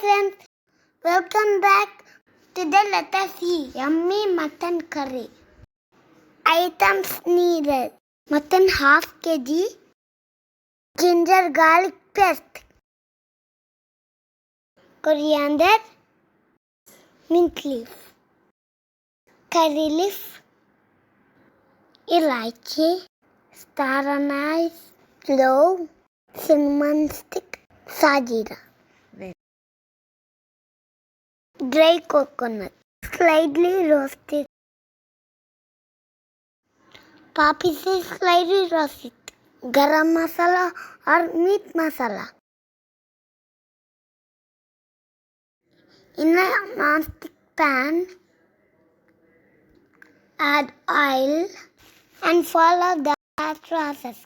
friends, welcome back to the Let Us See Yummy Mutton Curry. Items needed: mutton half kg, ginger garlic paste, coriander, mint leaf, curry leaf, elaichi, star anise, clove, cinnamon stick, sajira. Dry coconut, slightly roasted. Poppy says slightly roasted. Garam masala or meat masala. In a non-stick pan, add oil and follow the process.